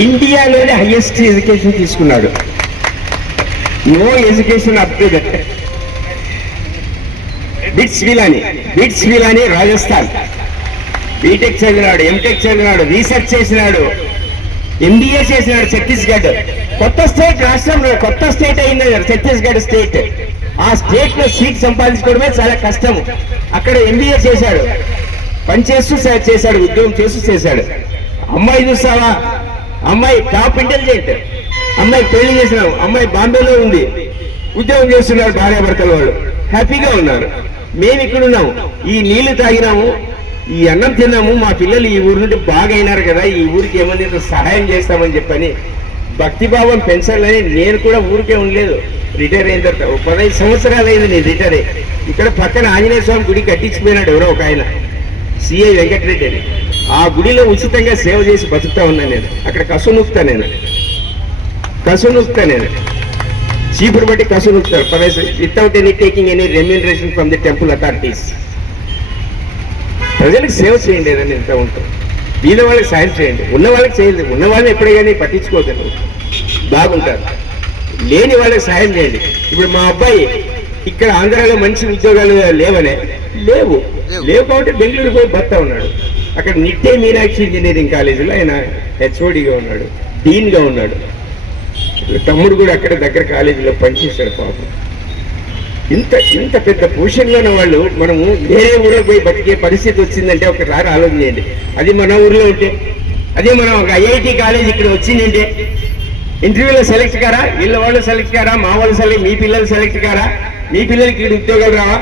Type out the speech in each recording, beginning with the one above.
ఇండియాలోనే highest education తీసుకున్నాడు. No education up to that. BITS Pilani Rajasthan BTech చదివినాడు, ఎంటెక్ చదివినాడు, రీసెర్చ్ చేసినాడు, ఎంబీఏ చేసినాడు. ఛత్తీస్గఢ్ కొత్త స్టేట్, రాష్ట్రంలో కొత్త స్టేట్ అయింది ఛత్తీస్గఢ్ స్టేట్. ఆ స్టేట్ లో సీట్ సంపాదించుకోవడమే చాలా కష్టం. అక్కడ ఎంబీఏ చేశాడు, పనిచేస్తూ చేశాడు, ఉద్యోగం చేస్తూ చేశాడు. అమ్మాయి చూస్తావా, అమ్మాయి టాప్ ఇంటెలిజెంట్, అమ్మాయి పెళ్లి చేసినావు, అమ్మాయి బాంబేలో ఉంది, ఉద్యోగం చేస్తున్నారు, భార్యాభర్తలు వాళ్ళు హ్యాపీగా ఉన్నారు. మేము ఇక్కడ ఉన్నాము, ఈ నీళ్లు తాగినాము, ఈ అన్నం తిన్నాము, మా పిల్లలు ఈ ఊరు నుండి బాగా అయినారు కదా, ఈ ఊరికి ఏమన్నా సహాయం చేస్తామని చెప్పని భక్తిభావం పెంచాలని నేను కూడా ఊరికే ఉండలేదు. రిటైర్ అయిన తర్వాత 15 సంవత్సరాలు అయింది నేను రిటైర్ అయ్యి. ఇక్కడ పక్కన ఆంజనేయ స్వామి గుడి కట్టించిపోయినాడు ఎవరో ఒక ఆయన, సిఐ వెంకటరెడ్డి అని. ఆ గుడిలో ఉచితంగా సేవ చేసి బతుకుతా ఉన్నాను నేను. అక్కడ కసు నూపుతా నేను చీపురు బట్టి కసు నూపుతారు without any taking any remuneration from the temple authorities. ప్రజలకు సేవ చేయండి అని ఎంత ఉంటాం. బీద వాళ్ళకి సాయం చేయండి, ఉన్న వాళ్ళకి చేయండి. ఉన్న వాళ్ళని ఎప్పుడే కానీ పట్టించుకోవద్దు, బాగుంటారు. లేని వాళ్ళకి సాయం చేయండి. ఇప్పుడు మా అబ్బాయి ఇక్కడ ఆంధ్రాలో మంచి ఉద్యోగాలు లేవు కాబట్టి బెంగళూరు పోయి బతా ఉన్నాడు. అక్కడ నిట్టే మీనాక్షి ఇంజనీరింగ్ కాలేజీలో ఆయన హెచ్ఓడిగా ఉన్నాడు, డీన్గా ఉన్నాడు. తమ్ముడు కూడా అక్కడ దగ్గర కాలేజీలో పనిచేశాడు పాపం. ఇంత పెద్ద పొజిషన్లో ఉన్న వాళ్ళు మనము వేరే ఊళ్ళో పోయి బతికే పరిస్థితి వచ్చిందంటే ఒకసారి ఆలోచన చేయండి. అది మన ఊర్లో ఉంటే, అదే మనం ఒక ఐఐటి కాలేజ్ ఇక్కడ వచ్చిందంటే ఇంటర్వ్యూలో సెలెక్ట్ కారా, వీళ్ళ వాళ్ళు సెలెక్ట్ కారా, మా వాళ్ళు సెలెక్ట్, మీ పిల్లలు సెలెక్ట్ కారా, మీ పిల్లలకి ఇక్కడ ఉద్యోగాలు రావా?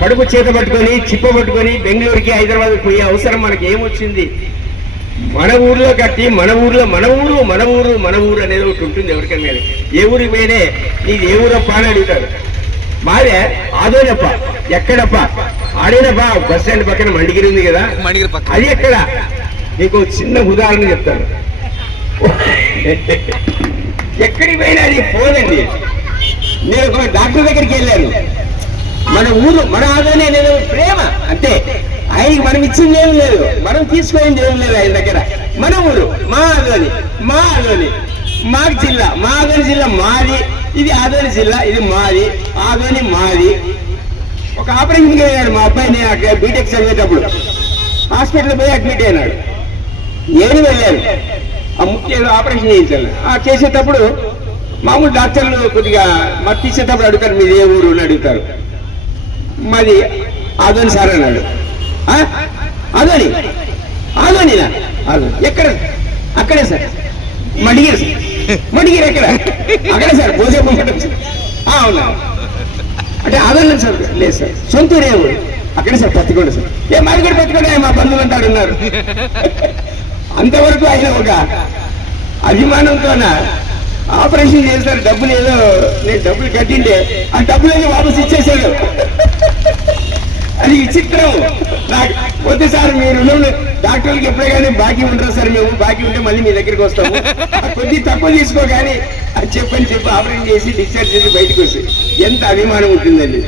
కడుపు చేత పట్టుకొని చిప్ప పట్టుకొని బెంగళూరుకి హైదరాబాద్ పోయే అవసరం మనకి ఏమొచ్చింది? మన ఊర్లో కట్టి మన ఊరు అనేది ఒకటి ఉంటుంది ఎవరికైనా. ఏ ఊరికి పోయినే నీకు ఏ ఊరప్ప అని అడుగుతారు. మాదే ఆదోనప్ప. ఎక్కడప్ప? ఆడేనప్ప బస్ స్టాండ్ పక్కన మండిగిరి ఉంది కదా, అది ఎక్కడ? మీకు చిన్న ఉదాహరణ చెప్తాను. ఎక్కడికి పోయినా అది పోదండి. నేను ఒక డాక్టర్ దగ్గరికి వెళ్ళాను. మన ఊరు మన ఆదోనే నేను ప్రేమ అంతే. ఆయనకి మనం ఇచ్చింది ఏం లేదు, మనం తీసుకోయింది ఏం లేదు ఆయన దగ్గర. మన ఊరు మా ఆదోని మాకు జిల్లా, మా ఆదోని జిల్లా మాది, ఇది ఆదోని జిల్లా, ఇది మాది, ఆదోని మాది. ఒక ఆపరేషన్కి వెళ్ళాడు మా అబ్బాయిని బీటెక్ చదివేటప్పుడు. హాస్పిటల్ పోయి అడ్మిట్ అయినాడు. నేను వెళ్ళాను, ఆ ముఖ్యంగా ఆపరేషన్ చేయించాను. చేసేటప్పుడు మామూలు డాక్టర్లు కొద్దిగా మరి తీసేటప్పుడు అడుగుతారు, మీది ఏ ఊరు అని అడుగుతారు. మాది ఆదోని సార్ అన్నాడు. ఆదోనినా? ఎక్కడ? అక్కడే సార్. మడిగిరి ఎక్కడ? అక్కడే సార్, భోజనం. అవునా అంటే ఆదోని సార్? లేదు సార్. సొంతూరే ఊరు? అక్కడే సార్, పత్తికొండ సార్. మాది కూడా పత్తికొండ, మా బంధువులు అంటాడు ఉన్నారు. అంతవరకు ఆయన ఒక అభిమానంతో ఆపరేషన్ చేస్తారు. డబ్బులు ఏదో నేను డబ్బులు కట్టింటే ఆ డబ్బులన్నీ వాపసు ఇచ్చేసాడు. అది విచిత్రం. నాకు వద్దు సార్, మీరు డాక్టర్లకి ఎప్పుడే కానీ బాకీ ఉంటారు సార్, మేము బాకీ ఉంటే మళ్ళీ మీ దగ్గరికి వస్తాము, కొద్ది తక్కువ తీసుకో కానీ అది చెప్పని చెప్పి ఆపరేషన్ చేసి డిశ్చార్జ్ చేసి బయటకు వస్తే ఎంత అభిమానం ఉంటుందండి.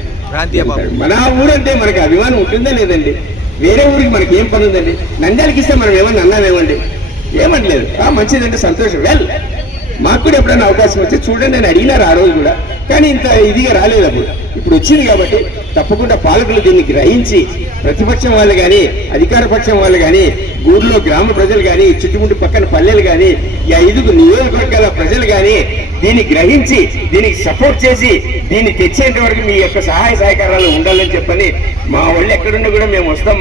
మన ఊరంటే మనకి అభిమానం ఉంటుందా లేదండి? వేరే ఊరికి మనకి ఏం పని ఉందండి? నంద్యాలకి ఇస్తే మనం ఏమన్నా అన్నామేమండి? ఏమంటలేదు. మంచిదంటే సంతోషం. మాకు కూడా ఎప్పుడైనా అవకాశం వస్తే చూడండి అని అడిగినారు ఆ రోజు కూడా, కానీ ఇంత ఇదిగా రాలేదు. ఇప్పుడు వచ్చింది కాబట్టి తప్పకుండా పాలకులు దీన్ని గ్రహించి, ప్రతిపక్షం వాళ్ళు కానీ అధికార పక్షం వాళ్ళు కానీ ఊర్లో గ్రామ ప్రజలు కానీ చుట్టుముట్టు పక్కన పల్లెలు కానీ ఈ 5 నియోజకవర్గాల ప్రజలు కానీ దీన్ని గ్రహించి దీనికి సపోర్ట్ చేసి దీన్ని తెచ్చేంత వరకు మీ యొక్క సహాయ సహకారాలు ఉండాలని చెప్పని మా వాళ్ళు ఎక్కడున్నా కూడా మేము వస్తాం.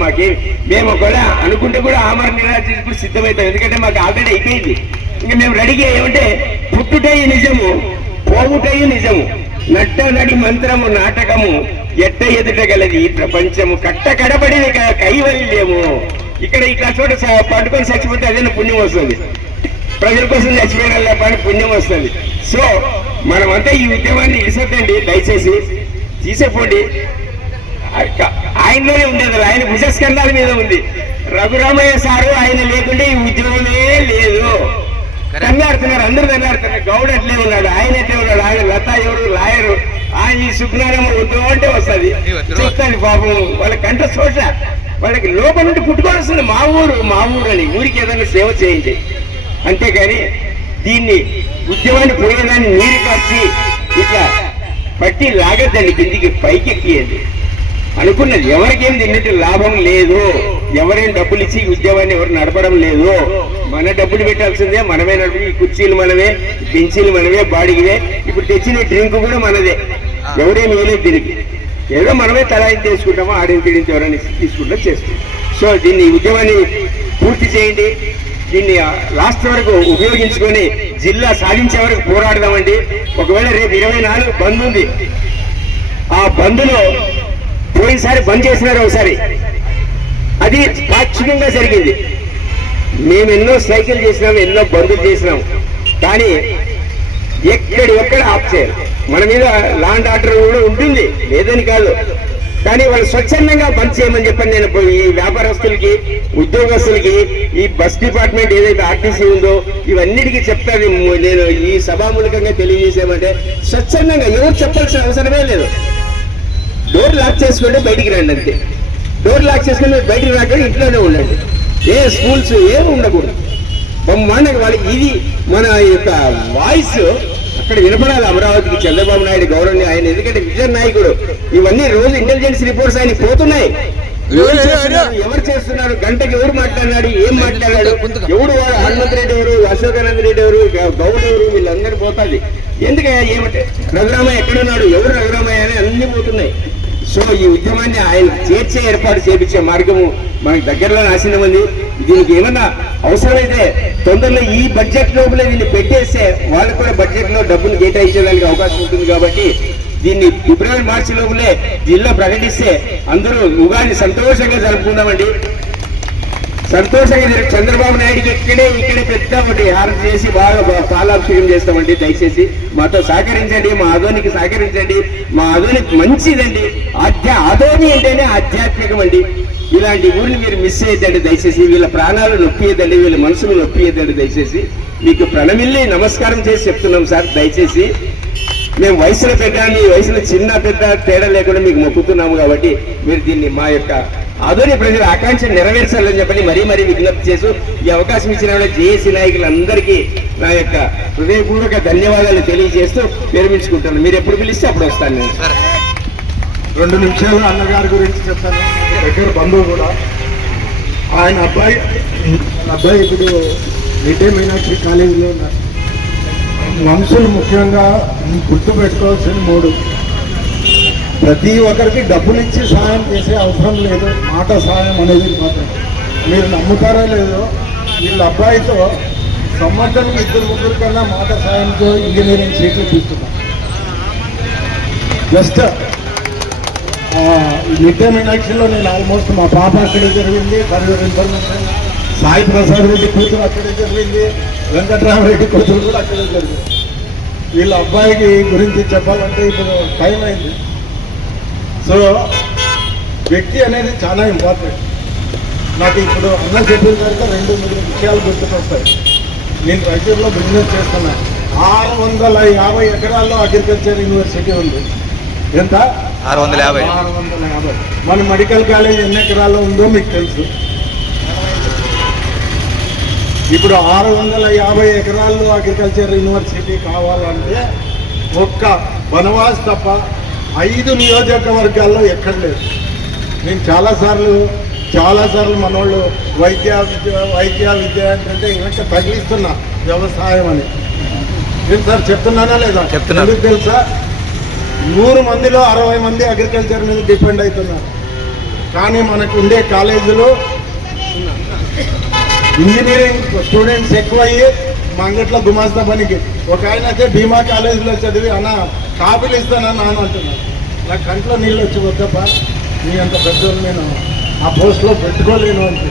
మేము ఒకవేళ అనుకుంటే కూడా ఆమరణ నిరాశకు సిద్ధమవుతాం. ఎందుకంటే మాకు ఆల్రెడీ అయిపోయింది. ఇంకా మేము రెడీగా ఏమంటే పుట్టుటయ్యి నిజము, పోవుటయ్యి నిజము, నడి మంత్రము నాటకము, ఎట్ట ఎదుటగలది ఈ ప్రపంచము, కట్ట కడబడి కైవల్యము. ఇక్కడ ఇట్లా చోట పట్టుకొని చచ్చిపోతే అదేనా పుణ్యం వస్తుంది, ప్రజల కోసం చచ్చిపోయిన పుణ్యం వస్తుంది. సో మనమంతా ఈ ఉద్యమాన్ని ఇసొద్దండి, దయచేసి తీసేపోండి. ఆయనలోనే ఉండేది, ఆయన భుజస్కంధాల మీద ఉంది. రఘురామయ్య సారు ఆయన లేకుంటే ఈ ఉద్యమమే లేదు. దండాడుతున్నారు, అందరూ దండాడుతున్నారు. గౌడ్ అట్లే ఉన్నాడు, ఆయన ఎట్లే ఉన్నాడు, ఆయన లతా ఎవరు లాయరు, ఆయన ఈ సుజ్ఞానము ఉద్యమం అంటే వస్తుంది చెప్తాను. పాపం వాళ్ళ కంట వాళ్ళకి లోపల నుండి పుట్టుకొని వస్తుంది. మా ఊరు అని ఊరికి ఏదైనా సేవ చేయండి. అంతేగాని దీన్ని ఉద్యమాన్ని పోయేదాన్ని నీరు కాచి ఇట్లా పట్టి లాగద్దండి, కిందికి పైకి ఎక్కియండి. అనుకున్నది ఎవరికేం తిన్నట్టు లాభం లేదు, ఎవరేం డబ్బులు ఇచ్చి ఉద్యమాన్ని ఎవరు నడపడం లేదు. మన డబ్బులు పెట్టాల్సిందే, మనమే నడిపి ఈ కుర్చీలు మనమే, బెంచీలు మనమే, బాడిగివే. ఇప్పుడు తెచ్చిన డ్రింక్ కూడా మనదే, ఎవరేమి వేయలేదు దీనికి. ఏదో మనమే తలాయించి తీసుకుంటామో ఆడిని తీడించి ఎవరైనా తీసుకుంటా చేస్తాం. సో దీన్ని ఉద్యమాన్ని పూర్తి చేయండి. దీన్ని లాస్ట్ వరకు ఉపయోగించుకొని జిల్లా సాధించే వరకు పోరాడదామండి. ఒకవేళ రేపు 24 బంద్ ఉంది, ఆ బంద్లో పోయినసారి బంద్ చేసినారు ఒకసారి, అది పాక్షికంగా జరిగింది. మేము ఎన్నో సైకిల్ చేసినాం, ఎన్నో బందులు చేసినాం, కానీ ఎక్కడి ఒక్కడ ఆఫ్ చేయాలి. మన మీద లాండ్ ఆర్డర్ కూడా ఉంటుంది, లేదని కాదు, కానీ వాళ్ళు స్వచ్ఛందంగా బంద్ చేయమని చెప్పండి. నేను ఈ వ్యాపారస్తులకి, ఉద్యోగస్తులకి, ఈ బస్ డిపార్ట్మెంట్ ఏదైతే ఆర్టీసీ ఉందో ఇవన్నిటికీ చెప్తాను. నేను ఈ సభామూలకంగా తెలియజేసామంటే స్వచ్ఛందంగా ఎవరు చెప్పాల్సిన అవసరమే లేదు. డోర్ లాక్ చేసుకుంటే బయటికి రండి అంతే. డోర్ లాక్ చేసుకుంటే బయటికి రాకుండా ఇంట్లోనే ఉండండి. ఏ స్కూల్స్ ఏమి ఉండకూడదు. బ్రహ్మాండంగా వాళ్ళకి ఇది మన యొక్క వాయిస్ అక్కడ వినపడాలి. అమరావతికి చంద్రబాబు నాయుడు గౌరవం ఆయన, ఎందుకంటే విజన్ నాయకుడు. ఇవన్నీ రోజు ఇంటెలిజెన్స్ రిపోర్ట్స్ ఆయన పోతున్నాయి. ఎవరు చేస్తున్నారు, గంటకి ఎవరు మాట్లాడినాడు, ఏం మాట్లాడాడు, ఎవడు వాడు, హనుమంత్ రెడ్డి ఎవరు, అశోకానంద రెడ్డి ఎవరు, గౌడ్ ఎవరు, వీళ్ళందరూ పోతుంది. ఎందుకయ్యా ఏమంటే రఘురామయ్య ఎక్కడున్నాడు, ఎవరు రఘురామయ్య అని అన్ని పోతున్నాయి. సో ఈ ఉద్యమాన్ని ఆయన చేర్చే ఏర్పాటు చేపించే మార్గము మనకు దగ్గరలో నాశనం ఉంది. దీనికి ఏమన్నా అవసరమైతే తొందరలో ఈ బడ్జెట్ లోపలే దీన్ని పెట్టేస్తే వాళ్ళకు కూడా బడ్జెట్ లో డబ్బులు కేటాయించడానికి అవకాశం ఉంటుంది. కాబట్టి దీన్ని ఫిబ్రవరి మార్చి లోపలే జిల్లా ప్రకటిస్తే అందరూ ఉగాది సంతోషంగా జరుపుకుందామండి. సంతోషంగా చంద్రబాబు నాయుడికి ఇక్కడే పెద్ద ఒకటి హారతి చేసి బాగా పాలాభిషేకం చేస్తామండి. దయచేసి మాతో సహకరించండి, మా ఆదోనికి సహకరించండి. మా ఆదోనికి మంచిదండి. ఆదోని అంటేనే ఆధ్యాత్మికం అండి. ఇలాంటి ఊరిని మీరు మిస్ చేయొద్దండి దయచేసి. వీళ్ళ ప్రాణాలు నొప్పియద్దండి, వీళ్ళ మనసులు నొప్పియద్దండి దయచేసి. మీకు ప్రణమిల్లి నమస్కారం చేసి చెప్తున్నాం సార్. దయచేసి మేము వయసులో పెద్ద, మీ వయసులో చిన్న పెద్ద తేడా లేకుండా మీకు మొక్కుతున్నాము. కాబట్టి మీరు దీన్ని మా యొక్క ఆదోని ప్రజల ఆకాంక్ష నెరవేర్చాలని చెప్పని మరీ విజ్ఞప్తి చేస్తూ ఈ అవకాశం ఇచ్చిన జేఏసీ నాయకులందరికీ నా యొక్క హృదయపూర్వక ధన్యవాదాలు తెలియజేస్తూ విరమించుకుంటాను. మీరు ఎప్పుడు పిలిస్తే అప్పుడు వస్తాను. నేను 2 నిమిషాలు అన్నగారి గురించి చెప్తాను. దగ్గర బంధువు కూడా, ఆయన అబ్బాయి ఇప్పుడు మిడ్ డే మీనాక్షి కాలేజీలో ఉన్నారు. మనుషులు ముఖ్యంగా గుర్తు పెట్టుకోవాల్సిన 3. ప్రతి ఒక్కరికి డబ్బులు ఇచ్చి సహాయం చేసే అవసరం లేదు, మాట సహాయం అనేది మాత్రం. మీరు నమ్ముతారో లేదో, వీళ్ళ అబ్బాయితో సంవత్సరం 2-3 కన్నా మాట సహాయంతో ఇంజనీరింగ్ సీట్లు తీసుకున్నారు. జస్ట్ మిడ్ డే మీనాక్షిలో నేను ఆల్మోస్ట్ మా పాప అక్కడే జరిగింది, కరీర్ ఇన్ఫర్మేషన్, సాయి ప్రసాద్ రెడ్డి కూతురు అక్కడే జరిగింది, వెంకట్రామరెడ్డి కూతురు కూడా అక్కడే జరిగింది. వీళ్ళ అబ్బాయికి గురించి చెప్పాలంటే ఇప్పుడు టైం అయింది. సో వ్యక్తి అనేది చాలా ఇంపార్టెంట్. నాకు ఇప్పుడు అన్న చెప్పిన తర్వాత 2-3 విషయాలు గుర్తుకొస్తాయి. నేను రైతుల్లో బిజినెస్ చేస్తున్నాను. 650 ఎకరాల్లో అగ్రికల్చర్ యూనివర్సిటీ ఉంది. ఎంత? 650. మన మెడికల్ కాలేజ్ ఎన్ని ఎకరాల్లో ఉందో మీకు తెలుసు. ఇప్పుడు 650 ఎకరాల్లో అగ్రికల్చర్ యూనివర్సిటీ కావాలంటే ఒక్క బనవాస్ తప్ప 5 నియోజకవర్గాల్లో ఎక్కడ లేదు. నేను చాలాసార్లు మనోళ్ళు వైద్య విద్య అంటే వెనక తగిలిస్తున్నా వ్యవసాయం అని. నేను సార్ చెప్తున్నానా లేదా? ఎందుకు తెలుసా? 100 మందిలో 60 మంది అగ్రికల్చర్ మీద డిపెండ్ అవుతున్నారు. కానీ మనకు ఉండే కాలేజీలో ఇంజనీరింగ్ స్టూడెంట్స్ ఎక్కువయ్యి మా అంగట్లో గుమాస్తా పనికి. ఒక ఆయన అయితే భీమా కాలేజీలో చదివి అన్న కాపీలు ఇస్తానని నాన్న అంటున్నాను. నా కంట్లో నీళ్ళు వచ్చి వద్దప్ప, నీ అంత పెద్దలు నేను ఆ పోస్ట్లో పెట్టుకోలేను అంటే.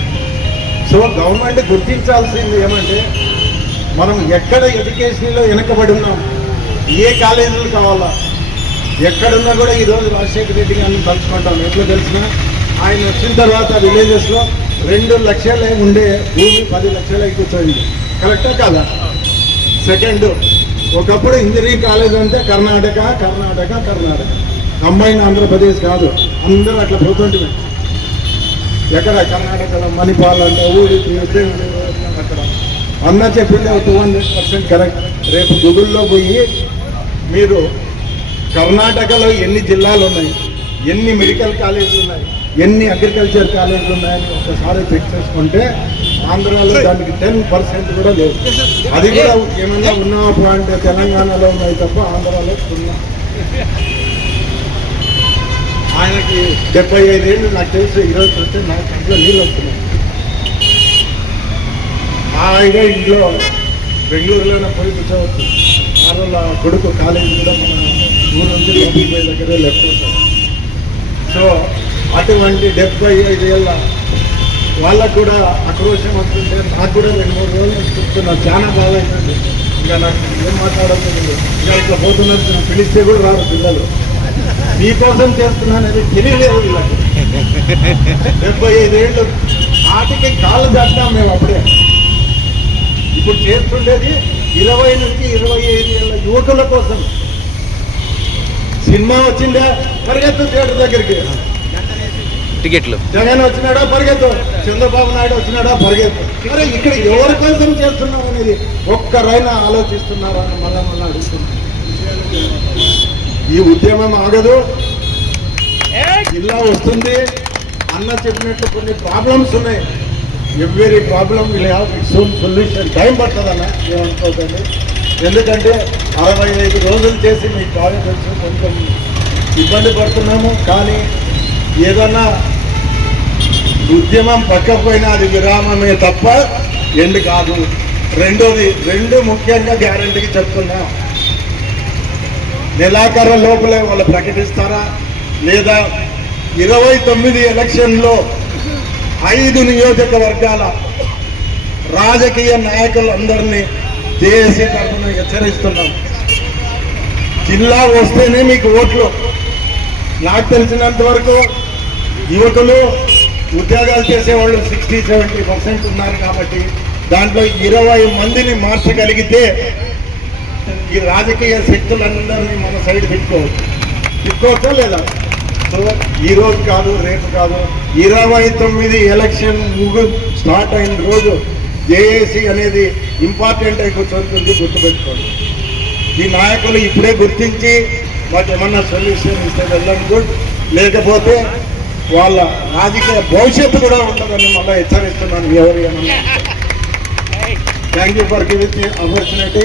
సో గవర్నమెంట్ గుర్తించాల్సింది ఏమంటే, మనం ఎక్కడ ఎడ్యుకేషన్లో వెనకబడి ఉన్నాం, ఏ కాలేజీలు కావాలా, ఎక్కడున్నా కూడా ఈరోజు రాజశేఖర రెడ్డి గారిని తలుచుకుంటాం. ఎట్లా తెలిసినా ఆయన వచ్చిన తర్వాత విలేజెస్లో 2 లక్షలే ఉండే భూమి 10 లక్షలకి కూర్చోండి. కరెక్టా కాదా? సెకండ్, ఒకప్పుడు ఇంజనీరింగ్ కాలేజ్ అంటే కర్ణాటక కంబైన్ ఆంధ్రప్రదేశ్ కాదు, అందరూ అట్లా పోతుంటే. ఎక్కడ? కర్ణాటకలో మణిపాల్ అంటే ఊరికి అక్కడ అన్న చెప్పింది 200% కరెక్ట్. రేపు గూగుల్లో పోయి మీరు కర్ణాటకలో ఎన్ని జిల్లాలు ఉన్నాయి, ఎన్ని మెడికల్ కాలేజీలు ఉన్నాయి, ఎన్ని అగ్రికల్చర్ కాలేజీలు ఉన్నాయని ఒకసారి చెక్ చేసుకుంటే ఆంధ్రాలో దానికి 10% కూడా లేవు. అది కూడా ఏమన్నా ఉన్నావా అంటే తెలంగాణలో ఉన్నాయి తప్ప ఆంధ్రాలో ఉన్నా. ఆయనకి 75 ఏళ్ళు, నాకు తెలుసు. ఈరోజు వస్తే నా కంట్లో నీళ్ళు వస్తున్నాయి. హాయిగా ఇంట్లో బెంగళూరులోనే పోయి కూర్చోవచ్చు. వాళ్ళ కొడుకు కాలేజీ కూడా మన ఊరు నుంచి 95 దగ్గరే లెఫ్ట్ అవుతారు. సో అటువంటి 75 ఏళ్ళ వాళ్ళకు కూడా ఆక్రోషం వస్తుంటే నాకు కూడా 2-3 రోజులు చూస్తున్నా. చాలా బాగా అవుతుంది. ఇంకా నాకు ఏం మాట్లాడుతుంది, ఇంకా ఇట్లా పోతున్నారు, పిలిస్తే కూడా రారు పిల్లలు. మీకోసం చేస్తున్నానది తెలియలేదు వీళ్ళకి. 75 ఏళ్ళు ఆటికి కాళ్ళు దాటినాం మేము అప్పుడే. ఇప్పుడు చేస్తుండేది 20 నుంచి 25 ఏళ్ళ యువకుల కోసం. సినిమా వచ్చిందా పరిగెత్తు థియేటర్ దగ్గరికి, టికెట్లు. జగన్ వచ్చినాడా పరిగెత్తు, చంద్రబాబు నాయుడు వచ్చినాడా పరిగెత్తు. అరే ఇక్కడ ఎవరి కోసం చేస్తున్నారు అనేది ఒక్కరైనా ఆలోచిస్తున్నారా అని మళ్ళీ అడుగుతున్నారు. ఈ ఉద్యమం ఆగదు, జిల్లా వస్తుంది. అన్న చెప్పినట్లు కొన్ని ప్రాబ్లమ్స్ ఉన్నాయి. Every problem will have its own solution. Time పడుతుంది అన్న, ఏమనుకోకండి. ఎందుకంటే 65 రోజులు చేసి మీకు బాగా తెలుసు, కొంచెం ఇబ్బంది పడుతున్నాము. కానీ ఏదన్నా ఉద్యమం పక్కపోయినా అది విరామమే తప్ప ఎండ్ కాదు. రెండు ముఖ్యంగా గ్యారంటీకి చెప్తున్నా. నెలాఖరు లోపలే వాళ్ళు ప్రకటిస్తారా లేదా 29 ఎలక్షన్లో 5 నియోజకవర్గాల రాజకీయ నాయకులందరినీ జేఏసీ తరఫున హెచ్చరిస్తున్నాం. జిల్లా వస్తేనే మీకు ఓట్లు. నాకు తెలిసినంత వరకు యువకులు ఉద్యోగాలు చేసేవాళ్ళు 60-70% ఉన్నారు. కాబట్టి దాంట్లో 20 మందిని మార్చగలిగితే ఈ రాజకీయ శక్తులందరినీ మన సైడ్ తిప్పుకోవచ్చా లేదా? సో ఈ రోజు కాదు, రేపు కాదు, 29 ఎలక్షన్ స్టార్ట్ అయిన రోజు జేఏసీ అనేది ఇంపార్టెంట్ అయి కూర్చొని గుర్తుపెట్టుకోండి. ఈ నాయకులు ఇప్పుడే గుర్తించి మాకు ఏమన్నా సొల్యూషన్ ఇస్తే వెళ్ళడం గుడ్, లేకపోతే వాళ్ళ రాజకీయ భవిష్యత్తు కూడా ఉంటుందని మళ్ళీ హెచ్చరిస్తున్నాను. ఎవరు ఏమన్నా. Thank you for giving the opportunity.